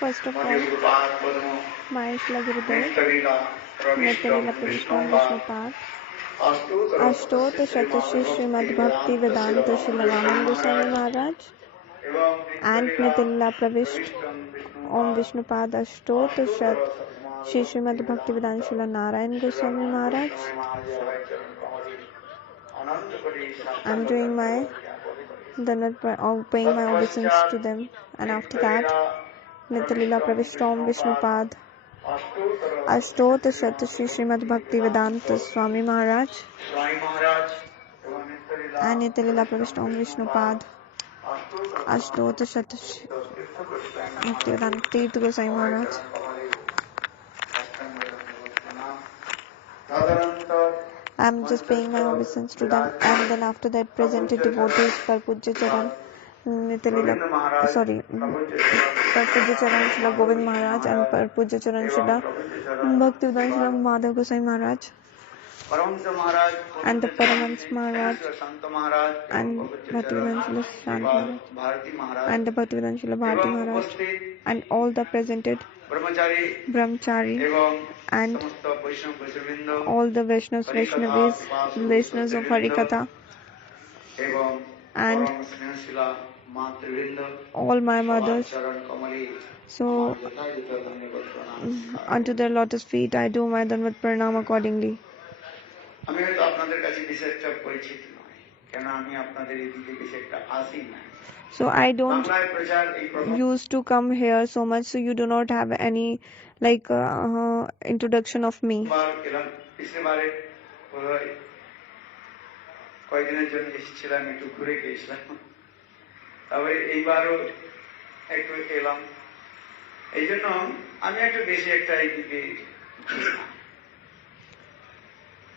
First of all, Maheshla Gurudev, Nityalila Pravishtam Vishnupad, Ashtot Shatashri Srimad Bhakti Vedanta Srila Raman Goswami Maharaj, and Nityalila Pravisht Om Vishnupad Ashtot Shat Shri Srimad Bhakti Vedanta Srila Narayan Goswami Maharaj. I'm doing my paying my obeisance to them, and after that Nityalila Pravisht Om Vishnupad Ashtot Shat Shri Srimad Bhakti Vedanta Swami Maharaj, and Nityalila Pravisht Om Vishnupad Ashtot Shat Shri Bhakti Vedanta Tirtha Gosai Maharaj. I'm just paying my obeisance to them, and then after that presented devotees for Pujya Charan Nityalila, for Pujya Charan Srila Govind Maharaj, and for Pujya Charan Srila Bhakti Vedanta Srila Madhav Gosai Maharaj, and the Paramhans Maharaj, and Bhakti Vedanta Srila Sant Maharaj, and the Bhakti Vedanta Srila Bharati Maharaj, and all the presented Brahmachari, and all the Vaishnavas, Vaishnavas of Harikatha, and all my mothers. So unto their lotus feet I do my Dandavat Pranam accordingly. So I don't used to come here so much, so you do not have any introduction of me.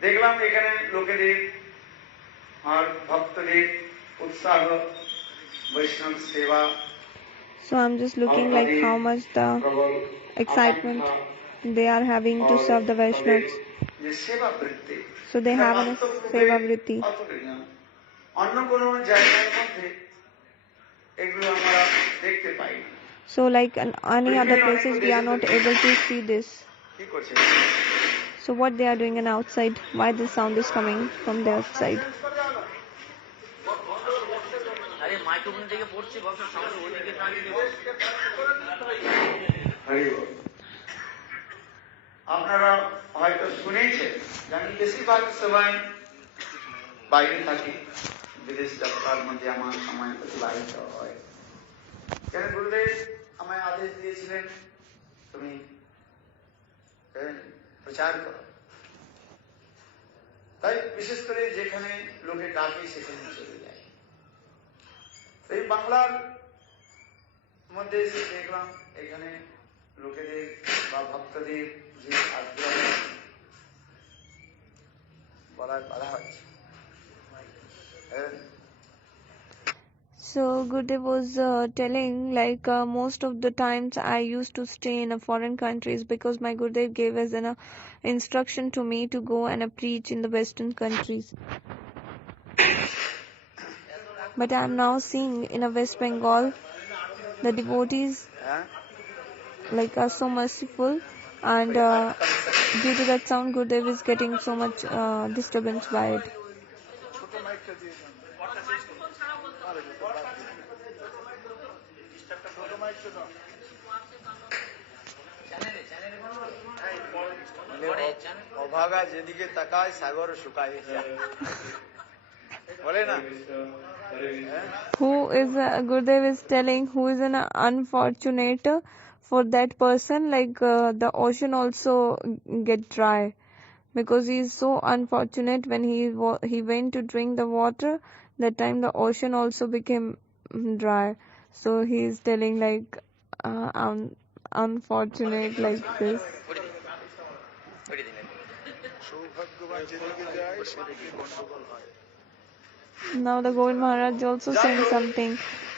দেখলাম এখানে লোকেদের আর ভক্তদের উৎসাহ বৈষ্ণব সেবা. So I'm just looking like how much the excitement they are having to serve the Vaishnavas. So they have a seva vritti. অন্য কোনো জায়গার মধ্যে এগুলো আমরা দেখতে পাই না. So like in any other places we are not able to see this. কি করছে? So what they are doing in outside? Why the sound is coming from the outside? আপনারা হয়তো শুনেছেন, আমি বেশিরভাগ সময় বাইরে থাকি, বিদেশ যাত্রার মধ্যে আমার সময় অতিবাহিত হয়। কেন গুরুদেব আমায় আদেশ দিয়েছিলেন তুমি প্রচার করো, তাই বিশেষ করে যেখানে লোকে ডাকে সেখানে চলে যায়। এই বাংলার মধ্যে এসে দেখলাম এখানে লোকেদের বা ভক্তদের যে আগ্রহ বলার বাধা হচ্ছে। So Gurudev was telling most of the times I used to stay in foreign countries because my Gurudev gave us an instruction to me to go and preach in the Western countries. But I am now seeing in West Bengal the devotees are so merciful, and due to that sound Gurudev is getting so much disturbance by it. অভাগা যেদিকে তাকায় সাগর শুকায় বলে না। Who is Gurudev is telling who is an unfortunate for that person, the ocean also get dry, because he is so unfortunate. When he went to drink the water, that time the ocean also became dry. So he is telling unfortunate like this. Now the Govind Maharaj also saying something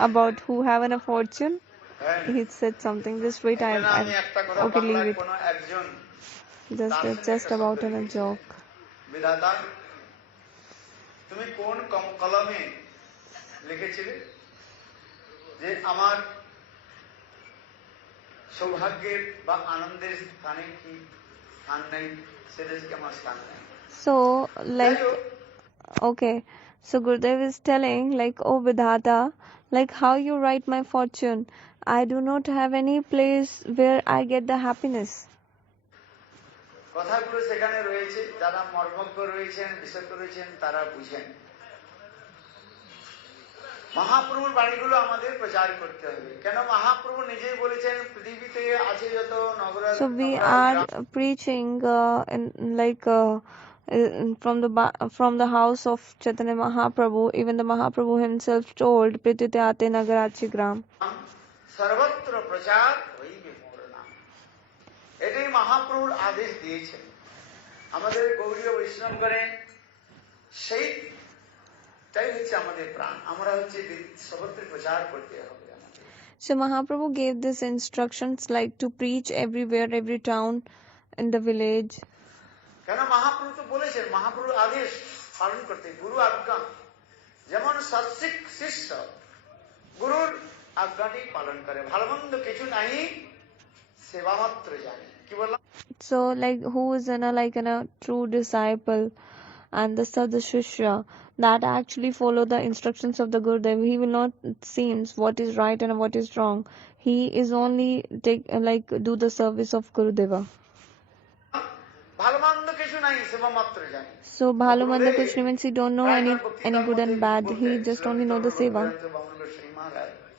about who have a fortune. He said something. Just wait, okay, leave it. Just about a joke. বিধাতা তুমি কোন কলমে লিখেছিলে যে আমার সৌভাগ্যের বা আনন্দের স্থানে কি স্থান নেই, সেদেশকে আমার স্থান নেই। So, like, okay, so Gurudev is telling, like, oh Vidhata, like how you write my fortune. I do not have any place where I get the happiness. কথাগুলো সেখানে রয়েছে, যারা মর্মজ্ঞ রয়েছেন, বিশেষজ্ঞ রয়েছেন, তারা বুঝেন। মহাপ্রভুর বাণীগুলো আমাদের প্রচার করতে হবে, কেন মহাপ্রভু নিজেই বলেছেন পৃথিবীতে আছে যত নগরাজ। So we are preaching from the house of Chaitanya Mahaprabhu. Even the Mahaprabhu himself told, "Pritite ate nagarachi gram." সর্বত্র প্রচার হইবে মোর নাম। এটাই মহাপ্রভুর আদেশ দিয়েছেন আমাদের গৌড়ীয় বৈষ্ণবগণে। সেইটাই হচ্ছে আমাদের প্রাণ। আমরা হচ্ছে সর্বত্র প্রচার করতে হবে। So Mahaprabhu gave these instructions, like to preach everywhere, every town, in the village. কেন মহাপ্রভু তো বলেছেন, মহাপ্রভুর আদেশ পালন করতে, গুরু আজ্ঞা। যেমন সৎসিক শিষ্য গুরুর আজ্ঞাটি পালন করে, ভালো মন্দ কিছু নাই, সেবা মাত্র জানে। কি বললাম? So like who is in a true disciple and the Sadhishya that actually follow the instructions of the Gurudev, he will not seems what is right and what is wrong. He is only do the service of Gurudeva. ভালো মন্দ কিছু নাই, সেবা মাত্র জানে। So bhalo manda Krishna means he don't know any good and bad. He just only know the seva.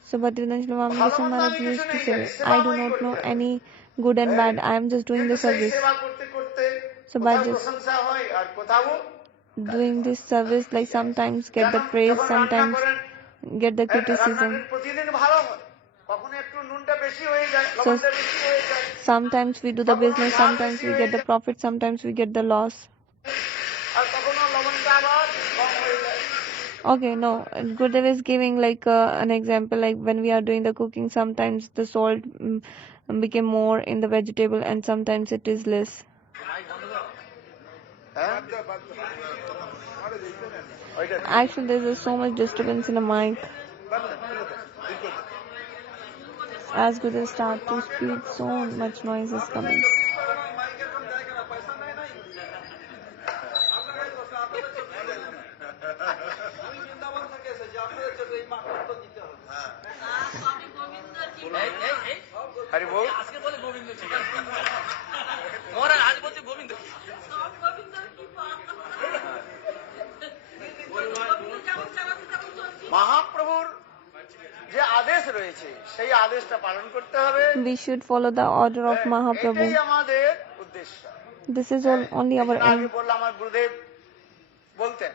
So Bhaktivedanta Srila Vamana Goswami Maharaj used to say, I do not know any good and bad. I am just doing the service. So by just doing this service, like sometimes get the praise, sometimes get the criticism. So sometimes we do the business, sometimes we get the profit, sometimes we get the loss. Okay, no, Gurudev is giving like an example, like when we are doing the cooking, sometimes the salt became more in the vegetable and sometimes it is less. Actually, there's so much disturbance in the mic. As Gurudev start to speak, so much noise is coming. Hari বল। মহাপ্রভুর যে আদেশ রয়েছে সেই আদেশটা পালন করতে হবে। We should follow the order of Mahaprabhu. এটাই আমাদের উদ্দেশ্য। This is only our aim. বললাম আমার গুরুদেব বলতেন,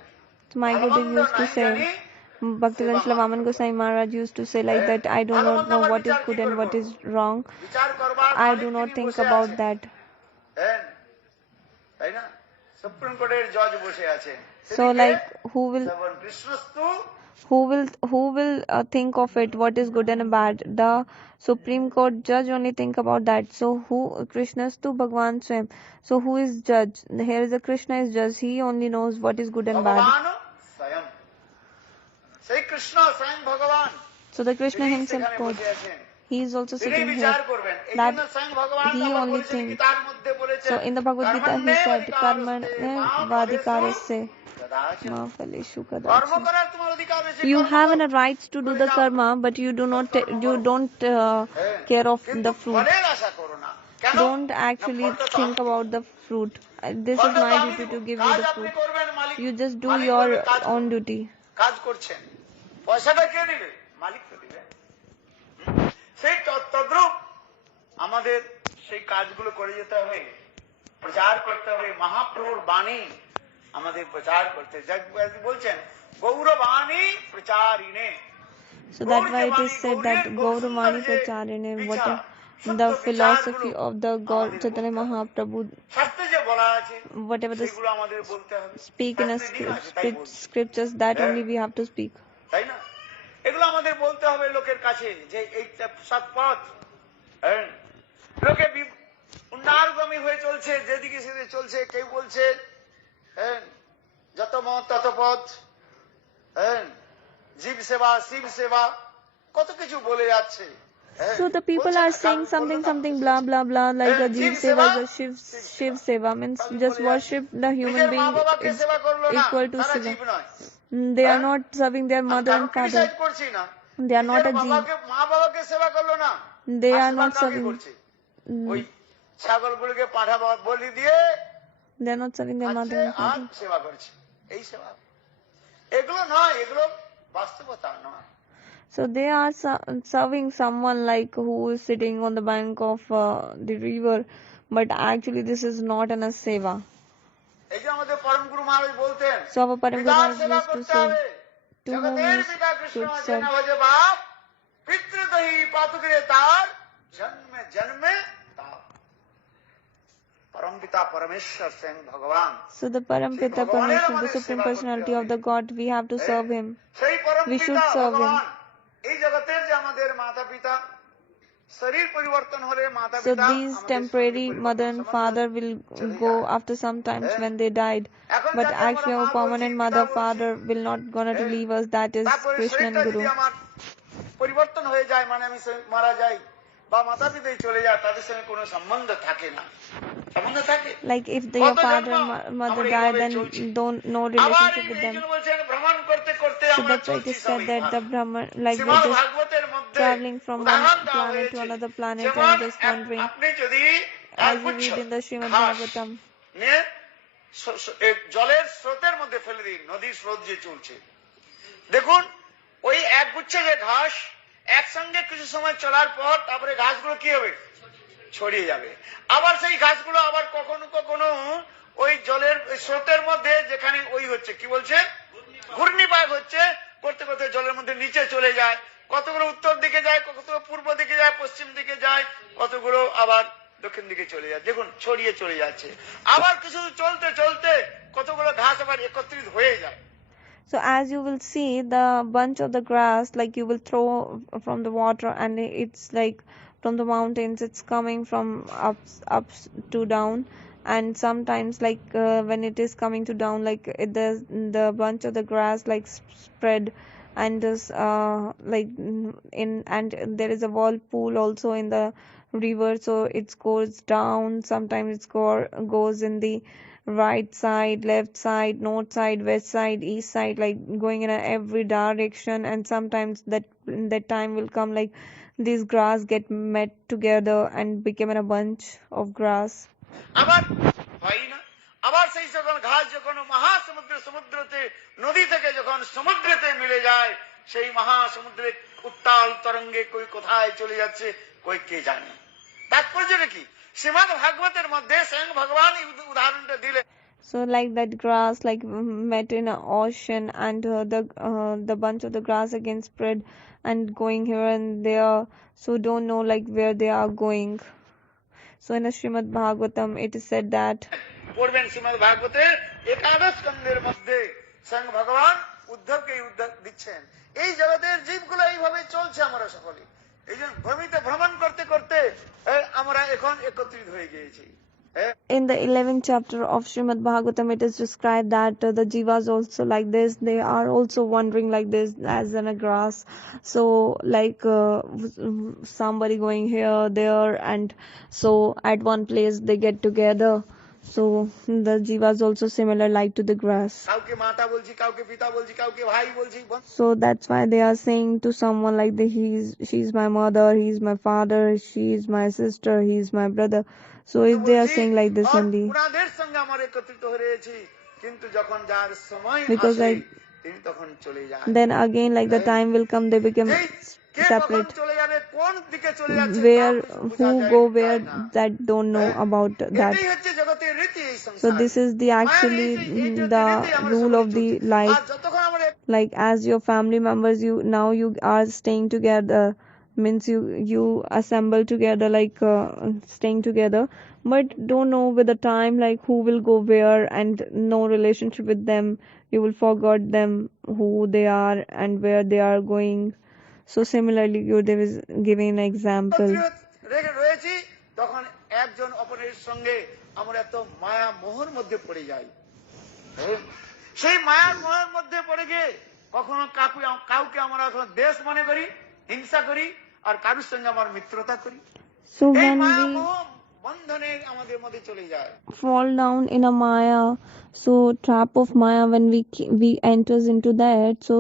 my Gurudev used to say, Bhaktivedanta Srila Vamana Goswami Maharaj used to say like that, I do not know what is good and what is wrong. I do not think about that. So like who will think of it, what is good and bad? The Supreme Court judge only think about that. So who? Krishnastu Bhagwan Swam. So who is judge? Here is a Krishna is judge. He only knows what is good and bad. So the Krishna himself told, he is also sitting here, that he only thinks. So in the Bhagavad Gita he said, karmane vadhikarasya ma phaleshu kadacha. You have a right to do the karma, but you don't care of the fruit. Don't actually think about the fruit. This is my duty to give you the fruit. You just do your own duty. পয়সাটা কে দিবে? মালিক তো দিবে। সেই তদ্রূপ আমাদের সেই কাজগুলো করে যেতে হবে, প্রচার করতে হবে। মহাপ্রভুর বাণী আমাদের প্রচার করতে বলছেন, গৌরবাণী প্রচারিণে। So that's why it is said that Gauravani Pracharine, the philosophy of the God Chaitanya Mahaprabhu, whatever the speak in a scriptures, that only we have to speak. তাই না? এগুলো আমাদের বলতে হবে লোকের কাছে, যে এই সৎপথ। লোকে উন্নারগামী হয়ে চলছে, যেদিকে সেদিকে চলছে। কেউ বলছে যত মত তত পথ, জীব সেবা শিব সেবা, কত কিছু বলে যাচ্ছে। So the people are saying something blah blah blah like a Jeev Seva is a Shiv Seva means just worship the human being is equal to Shiva. They are not serving their mother and father. They are not a Jeev. They are not serving. They are not serving their mother and father. So they are serving someone like who is sitting on the bank of the river, but actually this is not an seva. So our Param Guru Maharaj used to say, to whom you should serve. So the Parampita Parameshwar, the Supreme Personality of the God, we have to serve Him. We should serve Him. So these temporary mother and father will go after some times when they died. But actually our permanent mother, father will not gonna to leave us. That is Krishna and Guru. Like if your father and mother die, then no relationship with them. So that's why it is said that the Brahman, like they're just traveling from one planet to another planet and just wandering. As we read in the Srimad Bhagavatam. জলের স্রোতের মধ্যে ফেলে দিন, নদীর স্রোত যে চলছে, দেখুন ওই এক গুচ্ছ যে ঘাস একসঙ্গে কিছু সময় চলার পর তারপরে ঘাসগুলো কি হবে, ছড়িয়ে যাবে। আবার সেই ঘাসগুলো আবার কখনো কখনো ওই জলের স্রোতের মধ্যে যেখানে ওই হচ্ছে কি বলছে ঘূর্ণিপাক হচ্ছে, করতে করতে জলের মধ্যে নিচে চলে যায়, কতগুলো উত্তর দিকে যায়, কতগুলো পূর্ব দিকে যায়, পশ্চিম দিকে যায়, কতগুলো আবার দক্ষিণ দিকে চলে যায়, দেখুন ছড়িয়ে চলে যাচ্ছে। আবার কিছু চলতে চলতে কতগুলো ঘাস আবার একত্রিত হয়ে যায়। So as you will see, the bunch of the grass, like you will throw from the water, and it's like from the mountains, it's coming from up to down, and sometimes like when it is coming to down, like the bunch of the grass like spread, and this like and there is a whirlpool also in the river, so it goes down. Sometimes it goes in the right side, left side, north side, west side, east side, like going in every direction. And sometimes that time will come like these grass get met together and become a bunch of grass. আবার সেই যখন ঘাস যখন সমুদ্রতে নদী থেকে যখন সমুদ্রেতে মিলে যায়, সেই মহাসমুদ্রের উত্তাল তরঙ্গে কই কোথায় চলে যাচ্ছে কই কে জানে। তাৎপর্যটা কি? শ্রীমদ্ ভাগবতের মধ্যে স্বয়ং ভগবান উদাহরণটা দিলে। So like that grass like met in an ocean, and the bunch of the grass again spread and going here and there, so don't know like where they are going. So in the Srimad Bhagavatam it is said that পড়বেন শ্রীমদ্ ভাগবতের একাদশ স্কন্ধের মধ্যে স্বয়ং ভগবান উদ্ধবকে উদ্ধার দিচ্ছেন। এই জগতের জীবগুলো এইভাবে চলছে, আমরা সকলে এই জন্য ভূমিতে ভ্রমণ করতে করতে আমরা এখন একত্রিত হয়ে গিয়েছি। In the 11th chapter of Srimad Bhagavatam, it is described that the jivas also like this. They are also wandering like this as in a grass. So like somebody going here, there, and so at one place they get together. So the jivas also similar like to the grass. So that's why they are saying to someone like she's my mother, he's my father, she's my sister, he's my brother. So if they are saying like this only, because like then again like the time will come they become separate. Who go where, that don't know about that. So this is the actually the rule of the life. Like as your family members, you are staying together, means you assemble together, like staying together, but don't know with the time like who will go where, and no relationship with them. You will forget them, who they are and where they are going. So similarly Gurudev is giving an example. তখন একজন অপরের সঙ্গে আমরা এত মায়া মোহর মধ্যে পড়ে যাই। সেই মায়া মোহর মধ্যে পড়ে গিয়ে কখনো কাউকে আমরা দেশ মনে করি, হিংসা করি, আর কারোর সঙ্গে আমার মিত্রতা করি, So এই when মায়া we মোহ বন্ধনে আমাদের মধ্যে চলে যায়। fall down in a Maya, so trap of Maya, when we enters into that, so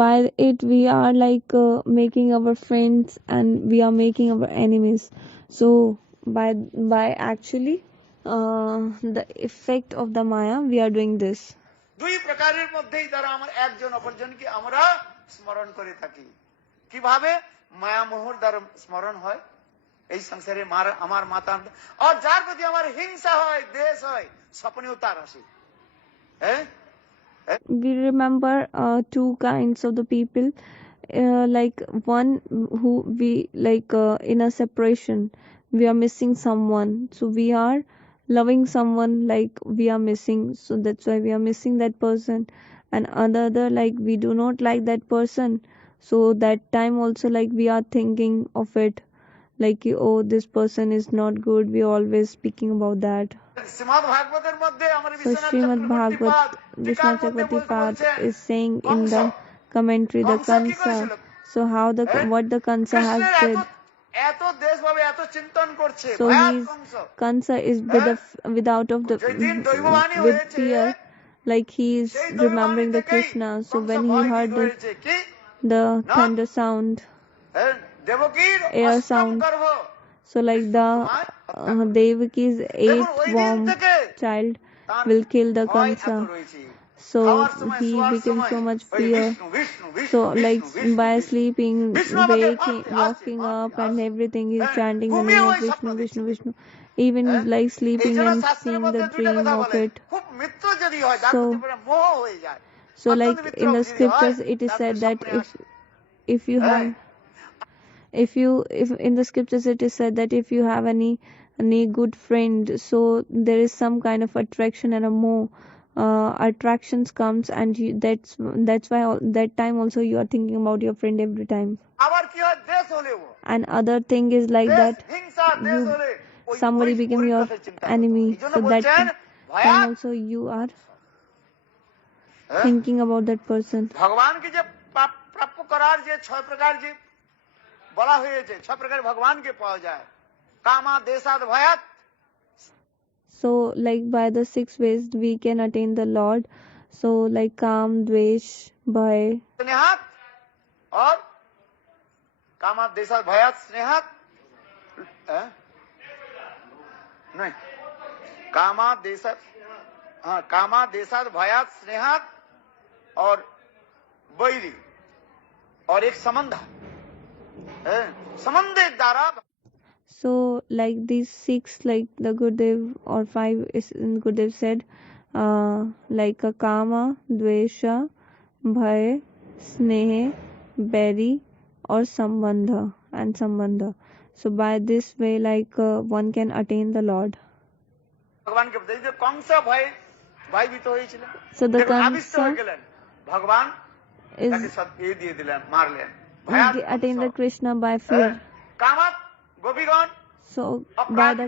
by it we are like making our friends and we are making our enemies. So by actually the effect of the Maya, we are doing this. দুই প্রকারের মধ্যেই তারা আমার একজন অপরজনকে আমরা স্মরণ করে থাকি। কিভাবে? মায়া মোহর দ্বারা স্মরণ হয় এই সংসারে আমার মাতা, আর যার প্রতি আমার হিংসা হয়, দ্বেষ হয়, স্বপ্নেও তার আসে। We remember two kinds of the people, like one who we like in a separation, we are missing someone, so we are loving someone like we are missing, so that's why we are missing that person. And another, like we do not like that person, so that time also like we are thinking of it, like oh, this person is not good, we are always speaking about that. Shrimad ভাগবতের মধ্যে আমার So Srimad Bhagavat, Vishwanath Chakravarti Pad is saying in the commentary the Kansa. So how the what the Kansa has did. এত দেশ ভাবে এত চিন্তন করছে, So Kansa is without of the with fear, like he is remembering the Krishna. So when he heard the thunder sound, air sound, so like the Devaki's 8th warm child will kill the Kansa. So he became so much fear. So like by sleeping, waking, walking up and everything, he's chanting the name of Vishnu, Vishnu, Vishnu. Even like sleeping and seeing the dream of it. So like in the scriptures it is said that if you have if in the scriptures it is said that if you have any good friend, so there is some kind of attraction and a more attractions comes, and that's why that time also you are thinking about your friend every time. And other thing is like that somebody become your enemy, so that time also you are thinking about that person. ভগবানকে যে প্রাপ্য করার যে 6 প্রকার যে বলা হয়েছে, 6 প্রকার ভগবানকে পাওয়া যায়। কামা দেশাদ ভয়াত, so like by the 6 ways we can attain the Lord, so like kam, dvesh, bhay, स्नेहात, और कामा देशा भयात स्नेहात नहीं, कामा देशा, हाँ, कामा देशात भयात स्नेहात और वैरी, और एक संबंध संबंधे द्वारा। So like these 6, like the Gurudev or 5 is Gurudev said, like a kama, dvesha, bhay, sneha, bari or sambandha and sambandha. So by this way like one can attain the Lord. भगवान के बताइए कंसा भयभीत হয়েছিলেন, so the আবিষ্ট হয়ে গেলেন, ভগবান তাকে সব দিয়ে দিলেন, মারলেন, attain the Krishna by fear. Kamat গোপীগণ, so by the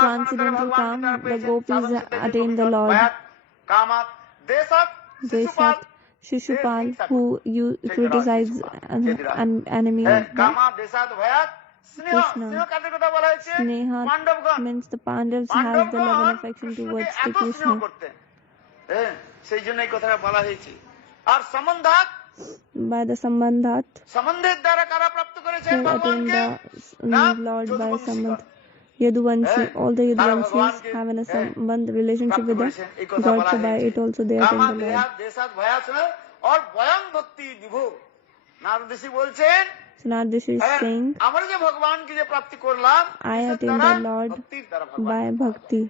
transcendental calm the gopis attain the Lord. कामात देशत Shishupal who you criticize an enemy of कामात देशत भयात Krishna. Sneha means the Pandavas have the love and affection towards the Krishna. সেই জন্যই কথাটা বলা হয়েছে। আর সম্বন্ধাত, by the sambandhat, সম্বন্ধের দ্বারা কারা প্রাপ্ত করেছেন who attain ভগবানকে? the Lord by sambandh. Yaduvanshi, all the Yaduvanshis have a sambandh relationship with the God, so by it also they attain the Lord. দেশাত ভয়াত और বয়ং ভক্তি বিভু, নারদ ঋষি বলছেন, so now this is saying আমরা যে ভগবানকে যে প্রাপ্তি করলাম I attain the Lord by bhakti.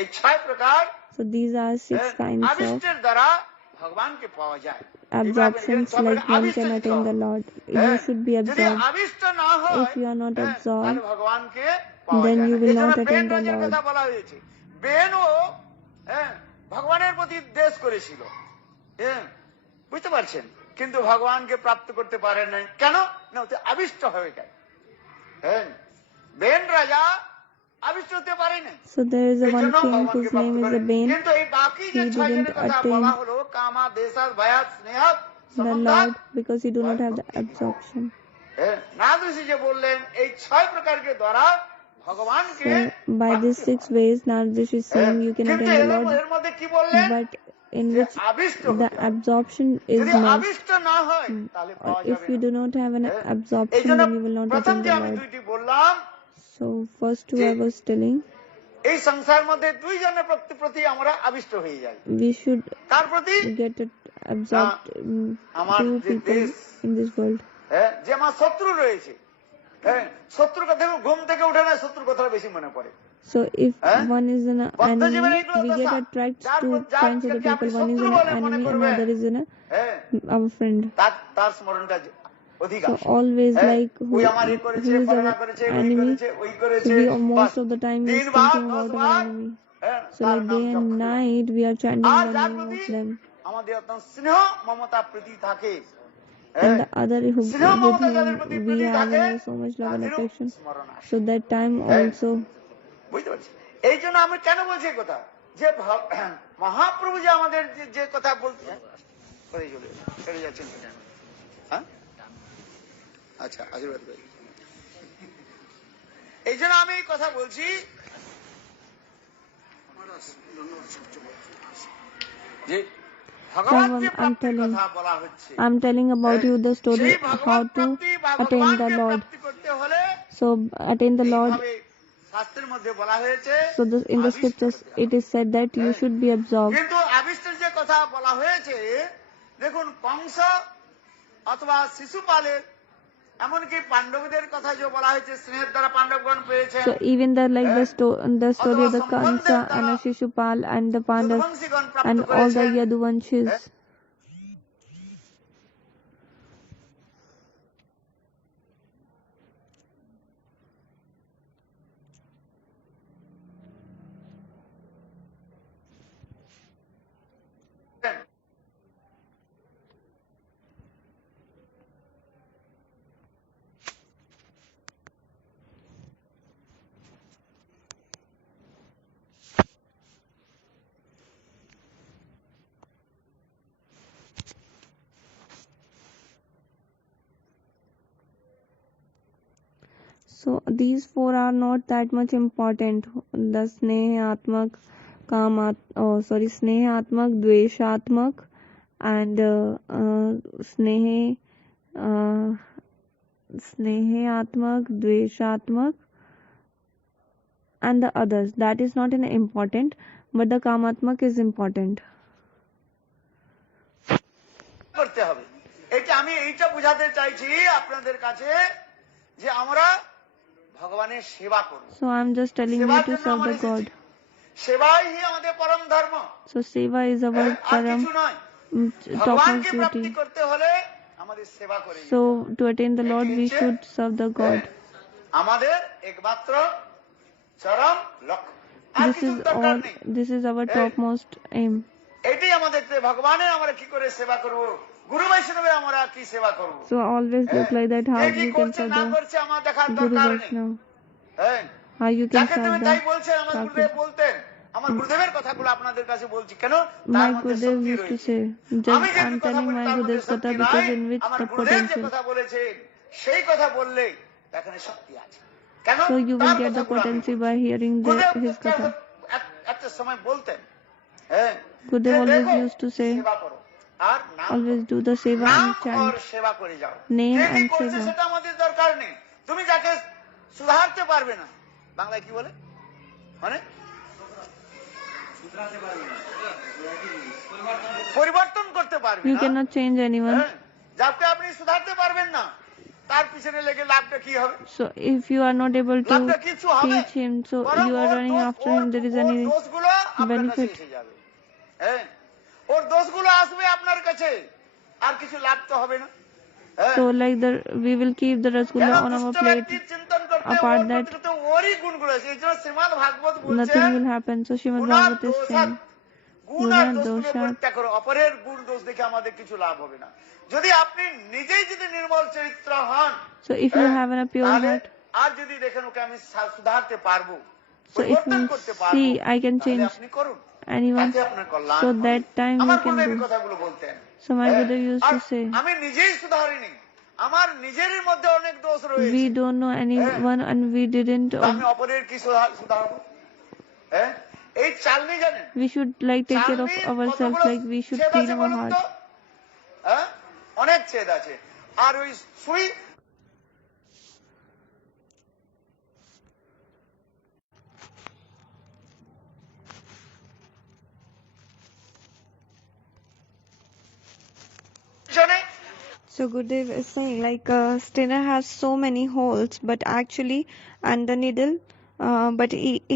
এই 6 প্রকার, so these are 6 kinds of আবিষ্টের দ্বারা ভগবানকে পাওয়া যায়। absorptions, like one can attain the Lord. You should be যদি absorbed. আবিষ্ট না হয়, If you are not absorbed, তাহলে ভগবানকে পাওয়া then যায় you না। will এই জন্য not attain the বেন রাজার Lord. কথা বলা হয়েছে। বেনও ভগবানের প্রতি দ্বেষ করেছিল, বুঝতে পারছেন, কিন্তু ভগবানকে প্রাপ্ত করতে পারেন নাই। কেন? না, ওতে আবিষ্ট হয়ে গেল। বেন রাজা আবিষ্ট হতে পারে নাই। So there is a one king whose name is the Bain. কিন্তু এই বাকি যে He 6 জনের didn't কথা attain বলা হলো, কামা দেশাত ভয়াত স্নেহাত the Lord because he do not have the absorption. नारदऋषि जो बोललेन এই 6 प्रकार के द्वारा भगवान के So by these 6 ways, Naradish is saying you can কিন্তু attain the Lord, এর মধ্যে কি বললেন but in যে which আবিষ্ট the হতে হবে। absorption is যদি must. আবিষ্ট না হয় তাহলে Or পাওয়া if যাবে you না। do not have an absorption, এইজন্য then you will not প্রথম attain যে the আমি Lord. দুইটি বললাম So first two I was telling, এই সংসার মধ্যে দুইজনের প্রতি আমরা আবিষ্ট হয়ে যাই। we should কার প্রতি? get absorbed আমার two যে people দেশ, in this world. যে আমার শত্রু রয়েছে, শত্রুর কথা ঘুম থেকে উঠে না, শত্রুর কথা বেশি মনে পড়ে। So if one is an বদ্ধ জীবনে enemy, এগুলো we get দশা। attracted যার to kinds of the যাকে আপনি people. One is শত্রু an বলে মনে enemy, করবেন, another is our friend. তার স্মরণটা অধিক So আছে। always like ওই who আমার এ করেছে, is ফলানা our করেছে, ওই enemy. করেছে, ওই So করেছে, we বাস। most of the time is দিনবার, thinking about our দশবার, enemy. So তার like নাম day জপ and করি। night we are chanting আর the যার name প্রতি of them. আমাদের অত্যন্ত স্নেহ মমতা প্রীতি থাকে, And the other who স্নেহ with মমতা যাদের প্রতি whom we প্রীতি have থাকে, so much love and তাদেরও affection. স্মরণ আসে। So that time also. বুঝতে পারছি? এই জন্য আমি কেন বলছি এই কথা, যে মহাপ্রভু যে আমাদের যে কথা বলছেন, চলে যাচ্ছেন, হ্যাঁ, আচ্ছা, আশীর্বাদ করি। এই জন্য আমি এই কথা বলছি, যে ভগবান যে প্রাপ্তির কথা বলা হচ্ছে, I'm telling about you the story সেই how ভগবান to প্রাপ্তি বা attain the ভগবানকে Lord. প্রাপ্তি করতে হলে So attain the Lord. এইভাবে শাস্ত্রের মধ্যে বলা হয়েছে। So in the scriptures it is said that you should be absorbed. কিন্তু আবিষ্টের যে কথা বলা হয়েছে, দেখুন কংস অথবা শিশুপালের, এমনকি পাণ্ডবদের কথা যে বলা হয়েছে, স্নেহের দ্বারা পাণ্ডবগণ পেয়েছেন। So even the story of the Kansa and the Shishupal and the Pandavas যদুবংশীগণ প্রাপ্ত and all the করেছেন। Yaduvanshis. So these four are not that much important. The Snehatmak, Snehatmak, Dveshatmak, and Snehatmak, Dveshatmak, and the others. That is not an important, but the Kamatmak is important. করতে হবে। এটা আমি এইটা বোঝাতে চাইছি আপনাদের কাছে, যে আমরা ভগবানের সেবা করব। So I'm just telling you to serve the God. সেবাই আমাদের পরম ধর্ম। So seva is our আর কিছু নয়। ভগবানকে topmost প্রাপ্তি duty. করতে হলে আমাদের সেবা করে। So to attain the Lord we should serve the God. আমাদের একমাত্র চরম লক্ষ্য। আর কিছু দরকার নেই। This is our topmost aim. এটাই আমাদের, ভগবানের আমরা কি করে সেবা করব, গুরু বৈষ্ণবে আমরা কি সেবা করব। So always look like that how কি you can করছে serve না the করছে আমার দেখার Guru দরকার নেই। Vaishnava. হ্যাঁ, How you can যাকে তুমি serve তাই the বলছেন, আমার গুরুদেব Thakur. বলতেন, আমার গুরুদেবের কথাগুলো আপনাদের কাছে বলছি কেন, My তার মধ্যে Gurudev শক্তি used to রয়েছে। say, just আমি যে I'm কথা telling বলি my তার মধ্যে Gurudev's শক্তি Katha নাই, because in which আমার the গুরুদেব যে potential. কথা বলেছেন সেই কথা বললে এখানে শক্তি আছে। কেন, So you will তার get the কথাগুলো আমি potency বলছি। by hearing গুরুদেব his Katha. একটা সময় বলতেন, হ্যাঁ, Gurudev যে always দেখো, used to say, সেবা করো আর নাম always করো। do the seva নাম and chant. আর সেবা করে যাও। Name কে কি and করছে seva. সেটা আমাদের দরকার নেই। তুমি যাকে সুধারতে পারবে না, বাংলায় কি বলে, মানে পরিবর্তন করতে পারবে You না, cannot change anyone. যাকে আপনি সুধারতে পারবেন না, তার পিছনে লেগে লাভটা কি হবে? So if you are not able to লাভটা কিছু হবে? teach him, so বরং you are ওর running দোষ, after him, there is ওর any দোষগুলো আপনার কাছে benefit. এসে যাবে। হ্যাঁ, ওর দোষগুলো আসবে আপনার কাছে, আর কিছু লাভ তো হবে না। So like we will keep the rasgulla on our plate. চিন্তন করতে Apart that, ওরই গুণগুলো আছে। এই জন্য শ্রীমদ্ ভাগবত nothing বলছে, will happen. So Srimad Bhagavatam is saying, গুণ আর Guna দোষগুলো dosha. পরিত্যাগ করো, অপরের গুণ দোষ দেখে আমাদের কিছু লাভ হবে না। যদি আপনি নিজেই যদি নির্মল চরিত্র হন, So if you have a pure তাহলে heart, আর যদি দেখেন ওকে আমি সুধারতে পারবো, so if পরিবর্তন you করতে পারবো, see I can তাহলে change আপনি করুন, anyone, তাতে আপনার কল্যাণ so হবে। that time আমার you can গুরুদেব এই do. কথাগুলো বলতেন। So my Gurudev used R to say, আমি নিজেই সুধারিনি, আমার নিজের মধ্যে অনেক দোষ রয়েছে। We don't know anyone and we didn't. আমি অপরের কি সুধারব? হ্যাঁ, এই চালনি জানেন? We should like take care of ourselves. Like we should clean our heart. হ্যাঁ, অনেক ছেদ আছে। আর ওই সুই So Gurudev is saying like Stinner has so many holes, but actually, and the needle, but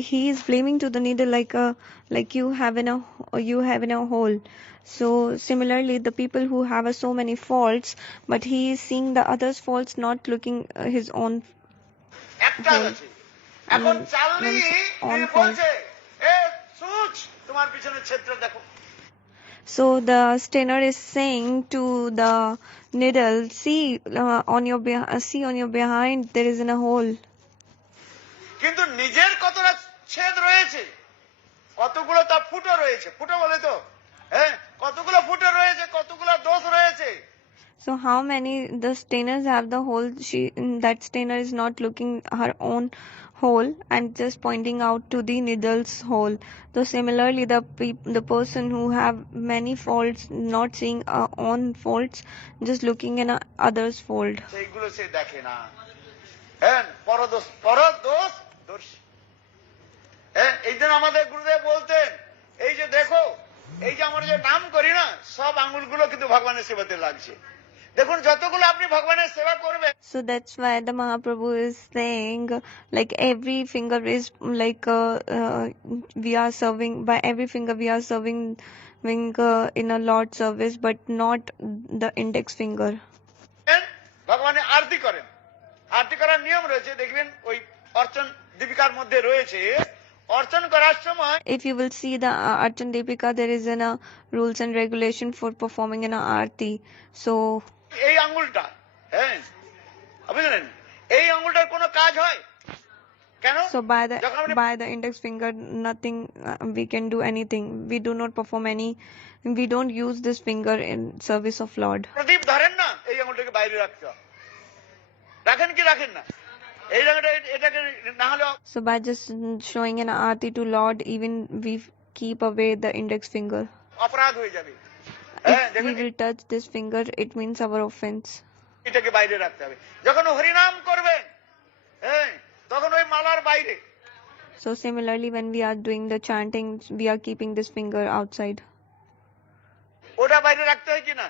he is blaming to the needle like you have in a hole. So similarly, the people who have so many faults, but he is seeing the others' faults, not looking his own hole. এখন চালনি on বলছে এ সুচ তোমার পিছনে ছেদটা দেখো। So the Stinner is saying to the needle, see on your behind there is a hole. কিন্তু নিজের কতটা ছেদ রয়েছে, কতগুলো তার ফুটো রয়েছে, ফুটো বলে তো, হ্যাঁ, কতগুলো ফুটো রয়েছে, কতগুলো দোষ রয়েছে। So how many the Stainers have the hole? That Stainer is not looking her own hole and just pointing out to the needle's hole. So similarly, the person who have many faults, not seeing our own faults, just looking in others' fault. সেইগুলো সে দেখে না। হ্যাঁ, পরদোষ দর্শী। হ্যাঁ, এই জন্য আমাদের গুরুদেব বলতেন, এই যে দেখো, এই যে আমরা যে নাম করি না, সব আঙ্গুলগুলো কিন্তু ভগবানের সেবাতে লাগছে। দেখুন যতগুলো আপনি ভগবানের সেবা করবেন। So that's why the Mahaprabhu is saying like every finger is like we are serving, by every finger we are serving in a Lord service, but not the index finger. ভগবানের আরতি করেন, আরতি করার নিয়ম রয়েছে, দেখবেন ওই অর্চন দীপিকার মধ্যে রয়েছে। অর্চন করার সময় if you will see the Archan Deepika, there is a rules and regulation for performing an aarti. So এই আঙ্গুলটা, হ্যাঁ, বুঝলেন, এই আঙ্গুলটার কোনো কাজ হয় কেন? So by the index finger nothing we can do anything. We do not perform any, we don't use this finger in service of Lord. প্রদীপ ধরেন না, এই আঙ্গুলটাকে বাইরে রাখতে হয়, রাখেন কি রাখেন না? এই জায়গাটা এটাকে না হলে So by just showing an aarti to Lord, even we keep away the index finger. অপরাধ হয়ে যাবে। If we will touch this finger, it means our offense. এটাকে বাইরে রাখতে হবে। যখন হরিনাম করবেন, হ্যাঁ, তখন ওই মালার বাইরে। So similarly, when we are doing the chanting, we are keeping this finger outside. ওটা বাইরে রাখতে হয় কিনা?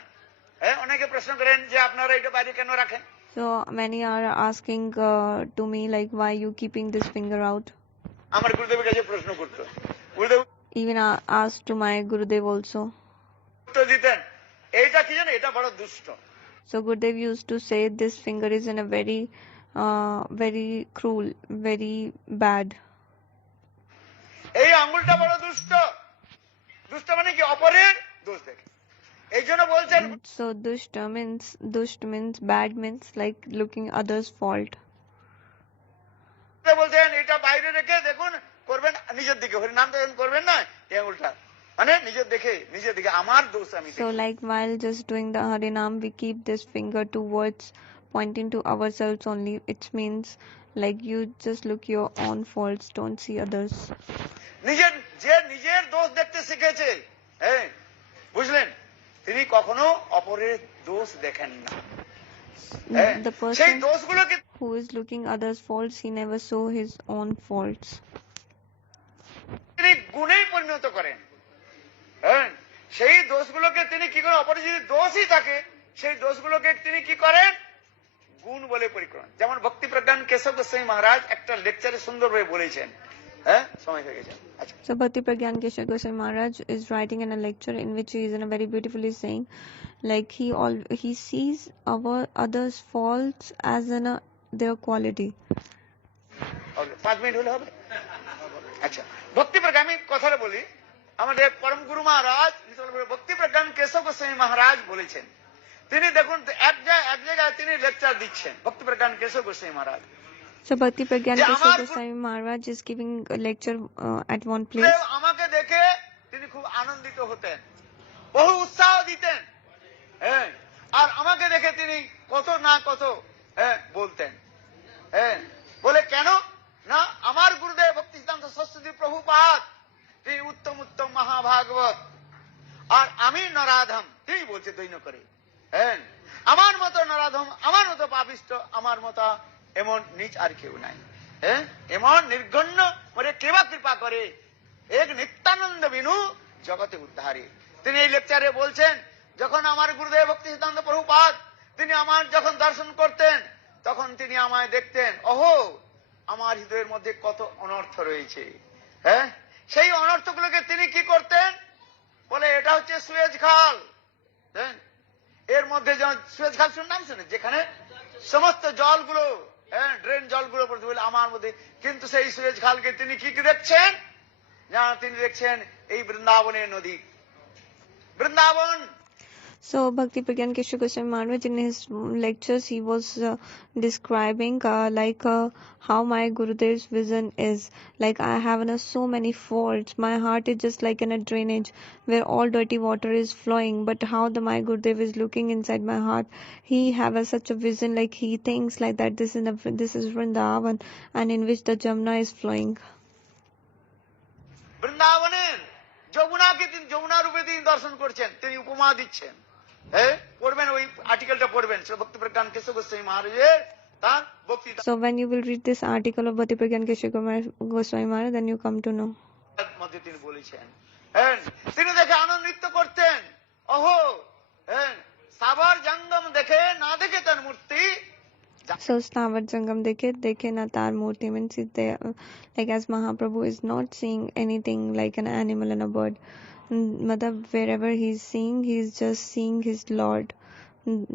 হ্যাঁ, অনেকে প্রশ্ন করেন যে আপনারা এটা বাইরে কেন রাখেন? So many are asking to me like, why you keeping this finger out? আমার গুরুদেবের কাছে প্রশ্ন করতো, গুরুদেব Even asked to my Gurudev also. উত্তর দিতেন, এইটা কি জানেন, এটা বড় দুষ্ট। So Gurudev used to say this finger is in a very cruel, very bad. এই আঙ্গুলটা বড় দুষ্ট। দুষ্ট মানে কি? অপরের দোষ দেখে। এই জন্য বলছেন, So dusht means bad, means like looking others' fault. বলছেন এটা বাইরে রেখে দেখুন, করবেন নিজের দিকে, হরিনাম যখন করবেন না, এই আঙ্গুলটা মানে নিজের দিকে আমার দোষ আমি। So like while just doing the Harinam, we keep this finger towards pointing to ourselves only. It means like you just look your own faults, don't see others. নিজের দোষ দেখতে শিখেছে, হ্যাঁ, বুঝলেন, তিনি কখনো অপরের দোষ দেখেন না। The person who is looking others' faults, he never saw his own faults. তিনি গুণে পরিণত করেন। হ্যাঁ, সেই দোষগুলোকে তিনি কি করেন? অপরের যদি দোষই থাকে, সেই দোষগুলোকে তিনি কি করেন? গুণ বলে পরিক্রমণ। যেমন ভক্তি প্রজ্ঞান কেশব গোস্বামী মহারাজ একটা লেকচারে সুন্দরভাবে বলেছেন। হ্যাঁ, সময় হয়ে গেছে। আচ্ছা। So Bhakti Pragyan Keshav Goswami Maharaj is writing in a lecture in which he is very beautifully saying, like he sees our others' faults as their quality. 5 মিনিট হলে হবে? আচ্ছা, ভক্তি প্রজ্ঞান আমি কথাটা বলি। আমাদের পরম গুরু মহারাজ ভক্তি প্রজ্ঞান কেশব গোস্বামী মহারাজ বলেছেন, তিনি দেখুন এক জায়গায় তিনি লেকচার দিচ্ছেন, ভক্তি প্রজ্ঞান কেশব গোস্বামী মহারাজ। So Bhakti Pragyan Keshav Goswami Maharaj is giving a lecture at one place. আমাকে দেখে তিনি খুব আনন্দিত হতেন, বহু উৎসাহ দিতেন। হ্যাঁ, আর আমাকে দেখে তিনি কত না কত বলতেন, বলে কেন না আমার গুরুদেব ভক্তি সিদ্ধান্ত সরস্বতী প্রভুপাদ তিনি উত্তম উত্তম মহাভাগবত, আর আমি নরাধম। তিনি বলছে দৈন্য করে, আমার মতো নরাধম, আমার মতো পাপিষ্ট, আমার মতো এমন নিচ আর কেউ নাই। এমন নির্গণ্য মরে কেবা কৃপা করে, এক নিত্যানন্দ বিনু জগতে উদ্ধারে। তিনি এই লেকচারে বলছেন, যখন আমার গুরুদেব ভক্তি সিদ্ধান্ত প্রভুপাদ তিনি আমার যখন দর্শন করতেন, তখন তিনি আমায় দেখতেন, ওহো আমার হৃদয়ের মধ্যে কত অনর্থ রয়েছে। সেই অনর্থগুলোকে তিনি কি করতেন, বলে এটা হচ্ছে সুয়েজ খাল। এর মধ্যে যেমন সুয়েজ খাল শুনলাম, শুনে যেখানে সমস্ত জলগুলো ড্রেন জলগুলো পড়তে, বলে আমার মধ্যে, কিন্তু সেই সুয়েজ খালকে তিনি কি দেখছেন, তিনি দেখছেন এই বৃন্দাবনের নদী, Vrindavan. So Bhakti Pragyan Keshava Goswami Maharaj in his lectures he was describing how my Gurudev's vision is like. I have so many faults. My heart is just like in a drainage where all dirty water is flowing. But how the my Gurudev is looking inside my heart, he have such a vision, like he thinks like that this is Vrindavan and in which the Jamuna is flowing. বৃন্দাবনের যমুনাকে তিনি যমুনা রূপে তিনি দর্শন করছেন, তিনি উপমা দিচ্ছেন। পড়বেন ওই আর্টিকেলটা পড়বেন, ভক্তি প্রজ্ঞান কেশব গোস্বামী মহারাজের তার ভক্তি। So when you will read this article of Bhakti Pragyan Keshava Goswami Maharaj, then you come to know. মধ্যে তিনি বলেছেন, তিনি দেখে আনন্দিত করতেন, ওহো সাবর জঙ্গম দেখে না দেখে তার মূর্তি। So Stavar Jangam dekhe na tar murti means there, like as Mahaprabhu is not seeing anything like an animal and a bird. Matlab wherever he is seeing, he is just seeing his Lord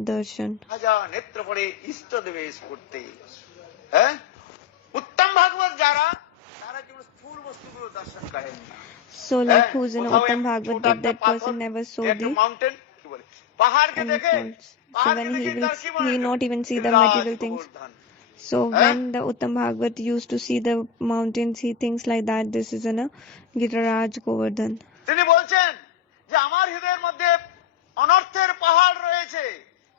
darshan. নেত্র পড়ে ইষ্ট দেবেশ করতে, উত্তম ভাগবত যারা, তারা কেবল স্থূল বস্তুগুলো দর্শন করেন না। So like who's in Uttam Bhagavad, that person never saw the mountain, কি বলে পাহাড়কে দেখে, so when he not even see the material things. So when the Uttam Bhagavad used to see the mountains, he thinks like that this is a Giriraj Govardhan. তিনি বলছেন যে আমার হৃদয়ের মধ্যে অনর্থের পাহাড় রয়েছে,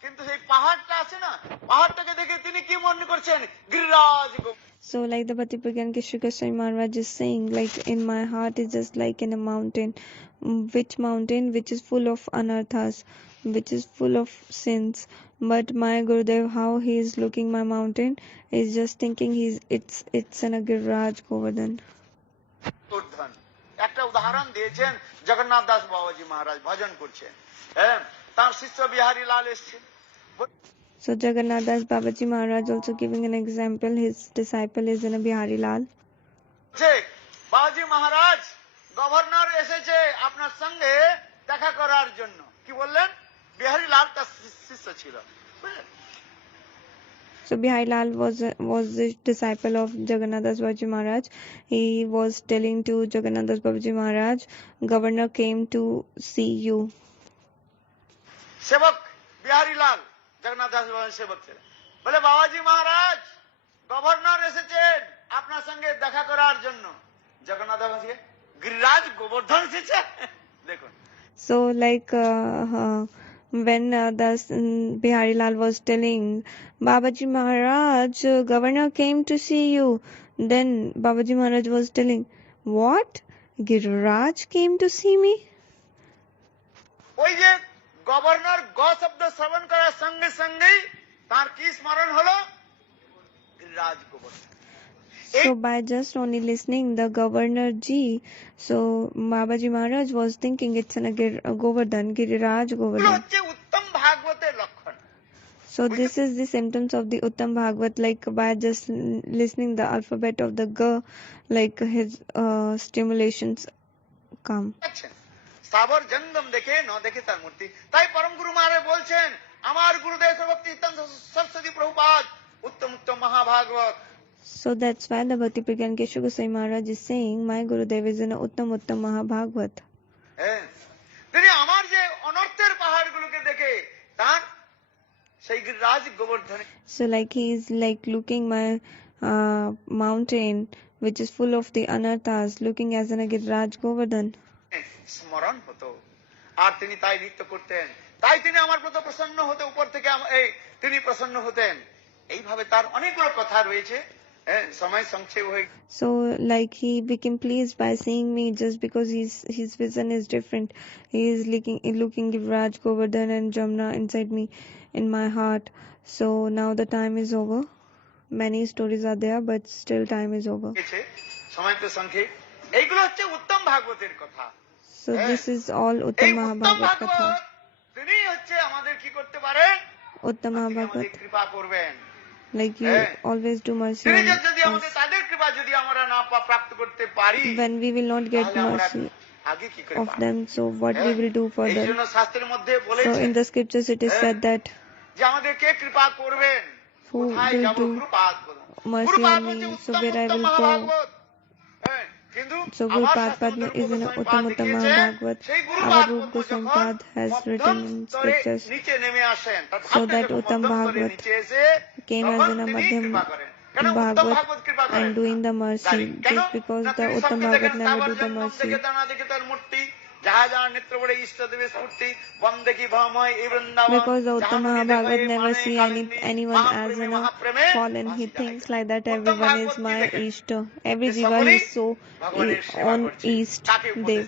কিন্তু সেই পাহাড়টা আছে না, পাহাড়টাকে দেখে তিনি কি মনে করছেন, Giriraj. So like the Bhakti Pragyan Keshava Goswami Maharaj is saying, like in my heart is just like in a mountain, which is full of anarthas, which is full of sins. But my Gurudev, how he is looking my mountain, is just thinking it's in a Giriraj Govardhan. একটা উদাহরণ দিয়েছেন, জগন্নাথ দাস বাবাজি মহারাজ ভজন করছেন, তার শিষ্য বিহারী লাল এসেছেন। So Jagannath Das Babaji Maharaj also giving an example, his disciple is in a Bihari Lal. বাবাজি মহারাজ গভর্নর এসেছে আপনার সঙ্গে দেখা করার জন্য, কি বললেন, বিহারী লাল তার শিষ্য ছিল। So Bihari Lal was the disciple of Jagannath Das Babaji Maharaj. He was telling to Jagannath Das Babaji Maharaj, governor came to see you. সেবক বিহারী লাল জগন্নাথ দাস বাবার সেবক ছিলেন, বলে বাবাজি মহারাজ গভর্নর এসেছেন আপনার সঙ্গে দেখা করার জন্য। জগন্নাথ দাস গিরিরাজ গোবর্ধন এসেছে, দেখুন। So like when Bihari Lal was telling Babaji Maharaj, governor came to see you, then Babaji Maharaj was telling, what, Giriraj came to see me? ওই যে গভর্নর গ শব্দ শ্রবণ করার সঙ্গে সঙ্গেই তার কি স্মরণ হলো, গিরিরাজ Gobardhan. So by just only listening the governor Ji, so Babaji Maharaj was thinking it's an Govardhan, Giriraj Govardhan. হচ্ছে উত্তম ভাগবতের লক্ষণ। So this is the symptoms of the Uttam Bhagavad, like by just listening the alphabet of the G, like his stimulations come. সাবর জঙ্গম দেখে ন দেখে তার মূর্তি। তাই পরম গুরু মহারাজ বলছেন, আমার গুরুদেব ভক্তি সিদ্ধান্ত সরস্বতী প্রভুপাদ উত্তম উত্তম মহাভাগবত। So that's why the Bhakti Pragyan Keshava Goswami Maharaj is saying, my Gurudev is in a Uttam Uttam Mahabhagvat. তিনি আমার যে অনর্থের পাহাড়গুলোকে দেখে তার সেই গিরিরাজ Gobardhan. So like he is like looking my mountain which is full of the anarthas, looking as in a Giriraj Govardhan. স্মরণ হতো, আর তিনি তাই নৃত্য করতেন। তাই তিনি আমার প্রতি প্রসন্ন হতে উপর থেকে তিনি প্রসন্ন হতেন। এইভাবে তার অনেকগুলো কথা রয়েছে, সময় সংক্ষেপ হয়ে। So like he became pleased by seeing me just because his vision is different. He is looking Givraj, Govardhan and Jamna inside me, in my heart. So now the time is over. Many stories are there, but still time is over. সময় তো সংক্ষেপ। এইগুলো হচ্ছে উত্তম ভাগবতের কথা। So this is all Uttam Mahabhagat Katha. তিনি হচ্ছে আমাদের কি করতে পারেন? Uttam Mahabhagat. কৃপা করবেন। Like you always do mercy তিনি on যদি আমাদের তাদের কৃপা যদি আমরা না প্রাপ্ত করতে পারি, when we will not get mercy আগে কি করে of them, so what we will do for them? এইজন্য শাস্ত্রের মধ্যে বলেছে, So in the scriptures it is said that যে আমাদের কে কৃপা করবেন, who কোথায় will যাব? do Gurupad mercy on me, so where I will go. So Guru Padma is in Uttam Uttam Mahabhagat. Our Rup Goswami Pad has written in scriptures. So that Uttam Bhagavat came as in a Madhyam Bhagavat and doing the mercy. Just because the Uttam Bhagavat never do the mercy. Because the Uttam Mahabhagat never see anyone as in a fallen. He thinks like that everyone is my Ishta. Every jiva is so on East Dev.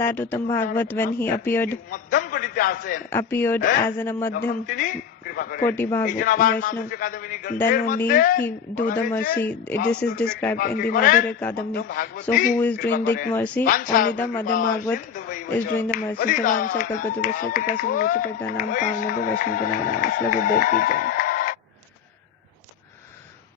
That Uttam Bhagavat, when he appeared as in a Madhyam Koti Bhagavat Vaishnav, then only he do the mercy. This is described in the Madhura Kadambi. So who is doing the mercy? Only the Madhyam Bhagavat is doing the mercy. So Vancha Kalpatu Vishnu Kripa Sindhu Nam Pavna Vaishnav Guna Shla Gurudev Ki Jai.